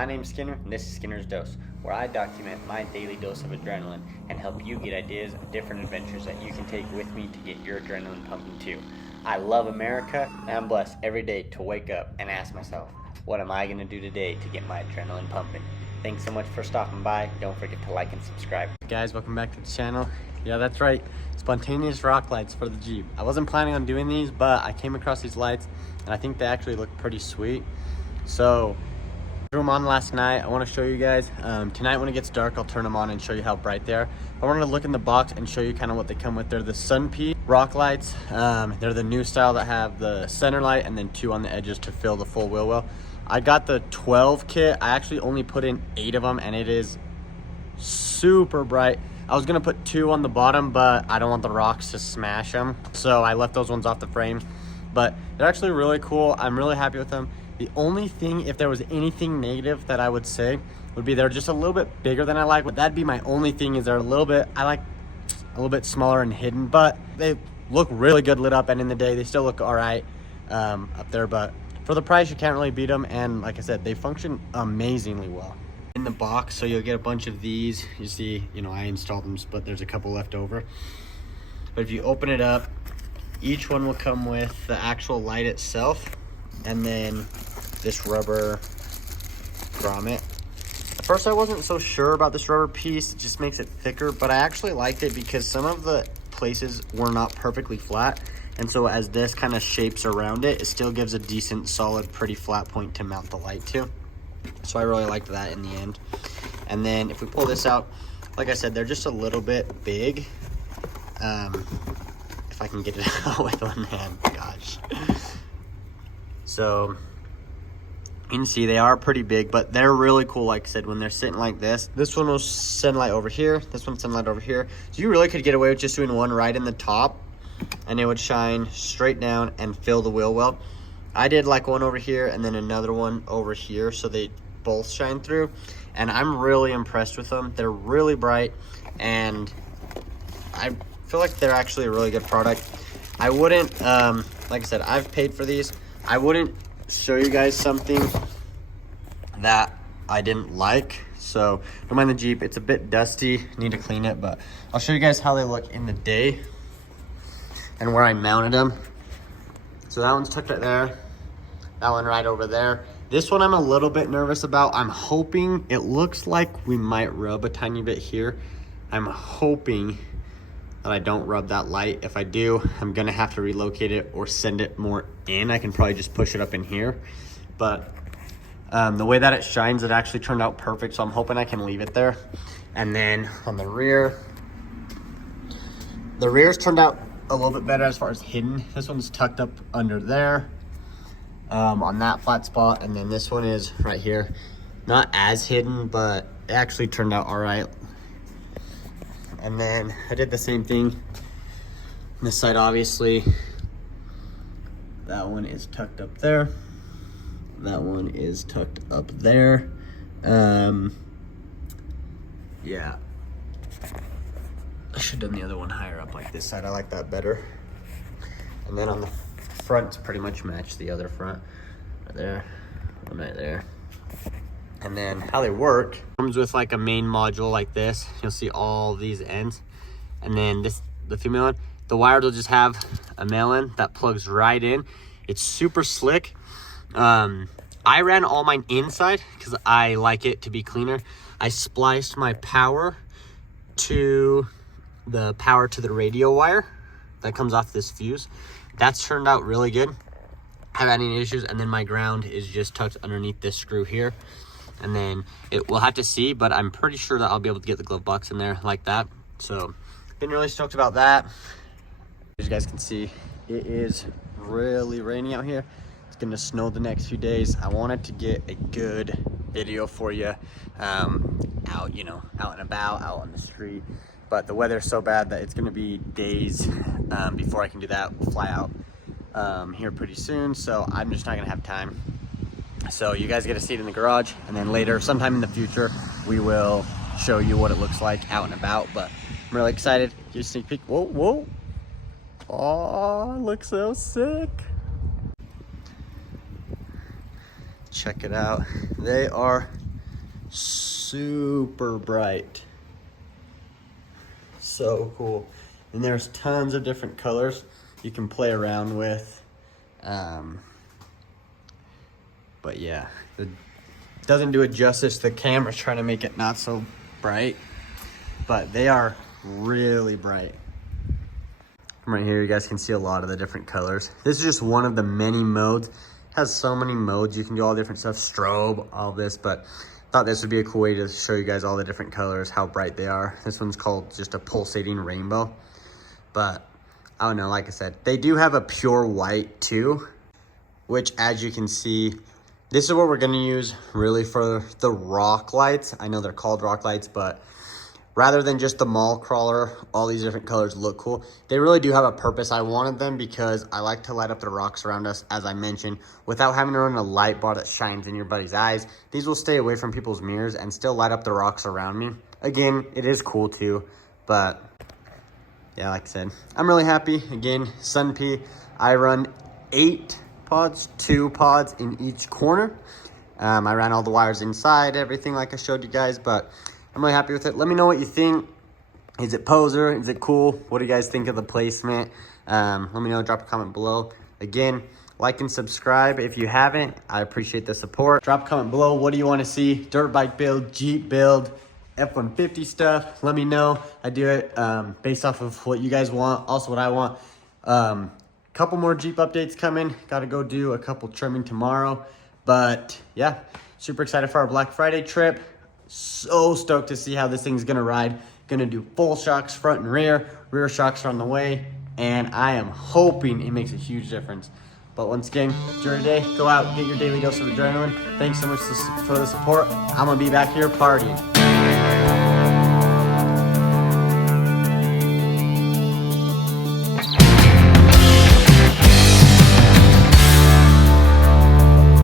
My name's Skinner, and this is Skinner's Dose, where I document my daily dose of adrenaline and help you get ideas of different adventures that you can take with me to get your adrenaline pumping too. I love America, and I'm blessed every day to wake up and ask myself, what am I going to do today to get my adrenaline pumping? Thanks so much for stopping by. Don't forget to like and subscribe. Guys, welcome back to the channel. Yeah, that's right. Spontaneous rock lights for the Jeep. I wasn't planning on doing these, but I came across these lights, and I think they actually look pretty sweet. So, threw them on last night. I want to show you guys. Tonight when it gets dark, I'll turn them on and show you how bright they are. I wanted to look in the box and show you kind of what they come with. They're the Sunpie rock lights. They're the new style that have the center light and then two on the edges to fill the full wheel well. I got the 12 kit. I actually only put in 8 of them, and it is super bright. I was gonna put 2 on the bottom, but I don't want the rocks to smash them, so I left those ones off the frame. But they're actually really cool. I'm really happy with them. The only thing, if there was anything negative that I would say, would be they're just a little bit bigger than I like. But that'd be my only thing, is they're a little bit, I like a little bit smaller and hidden, but they look really good lit up, and in the day they still look all right up there. But for the price, you can't really beat them, and like I said, they function amazingly well. In the box, so you'll get a bunch of these. You see, I installed them, but there's a couple left over. But if you open it up, each one will come with the actual light itself, and then this rubber grommet. At first I wasn't so sure about this rubber piece. It just makes it thicker, but I actually liked it because some of the places were not perfectly flat, and so as this kind of shapes around it, it still gives a decent, solid, pretty flat point to mount the light to. So I really liked that in the end. And then if we pull this out, like I said, they're just a little bit big. If I can get it out with one hand, gosh. So you can see they are pretty big, but they're really cool. Like I said, when they're sitting like this one will send light over here, this one send light over here. So you really could get away with just doing one right in the top, and it would shine straight down and fill the wheel well. I did like one over here and then another one over here, so they both shine through, and I'm really impressed with them. They're really bright, and I feel like they're actually a really good product. I wouldn't, like I said, I've paid for these. I wouldn't show you guys something that I didn't like, so don't mind the Jeep. It's a bit dusty, need to clean it, but I'll show you guys how they look in the day and where I mounted them. So that one's tucked right there, that one right over there. This one I'm a little bit nervous about. I'm hoping, it looks like we might rub a tiny bit here. I'm hoping that I don't rub that light. If I do, I'm gonna have to relocate it or send it more in. I can probably just push it up in here. But the way that it shines, it actually turned out perfect, so I'm hoping I can leave it there. And then on the rear's turned out a little bit better as far as hidden. This one's tucked up under there on that flat spot, and then this one is right here. Not as hidden, but it actually turned out all right. And then I did the same thing on this side, obviously. That one is tucked up there. That one is tucked up there. Yeah. I should have done the other one higher up like this side. I like that better. And then on the front, pretty much match the other front. Right there, one right there. And then how they work, comes with like a main module like this. You'll see all these ends. And then this, the female one, the wire will just have a male end that plugs right in. It's super slick. I ran all mine inside because I like it to be cleaner. I spliced my power to the radio wire that comes off this fuse. That's turned out really good. Haven't had any issues. And then my ground is just tucked underneath this screw here. And then we'll have to see, but I'm pretty sure that I'll be able to get the glove box in there like that. So been really stoked about that. As you guys can see, it is really rainy out here. It's gonna snow the next few days. I wanted to get a good video for you out, out and about, out on the street. But the weather's so bad that it's gonna be days before I can do that. We'll fly out here pretty soon, so I'm just not gonna have time. So you guys get to see it in the garage, and then later, sometime in the future, we will show you what it looks like out and about. But I'm really excited. Give a sneak peek. Whoa, whoa. Oh, it looks so sick. Check it out. They are super bright. So cool. And there's tons of different colors you can play around with. But yeah, it doesn't do it justice. The camera's trying to make it not so bright, but they are really bright. From right here, you guys can see a lot of the different colors. This is just one of the many modes. It has so many modes. You can do all different stuff, strobe, all this, but I thought this would be a cool way to show you guys all the different colors, how bright they are. This one's called just a pulsating rainbow. But I don't know, like I said, they do have a pure white too, which as you can see, this is what we're gonna use really for the rock lights. I know they're called rock lights, but rather than just the mall crawler, all these different colors look cool. They really do have a purpose. I wanted them because I like to light up the rocks around us, as I mentioned, without having to run a light bar that shines in your buddy's eyes. These will stay away from people's mirrors and still light up the rocks around me. Again, it is cool too, but yeah, like I said, I'm really happy. Again, Sunpie, I run 8 pods, 2 pods in each corner. I ran all the wires inside, everything like I showed you guys, but I'm really happy with it. Let me know what you think. Is it poser? Is it cool? What do you guys think of the placement? Let me know, drop a comment below. Again, like and subscribe if you haven't. I appreciate the support. Drop a comment below. What do you want to see? Dirt bike build, Jeep build, F-150 stuff. Let me know. I do it based off of what you guys want, also what I want. Couple more Jeep updates coming. Got to go do a couple trimming tomorrow. But yeah, super excited for our Black Friday trip. So stoked to see how this thing's gonna ride. Gonna do full shocks front and rear shocks are on the way, and I am hoping it makes a huge difference. But once again, enjoy your day, go out, get your daily dose of adrenaline. Thanks so much for the support. I'm gonna be back here partying.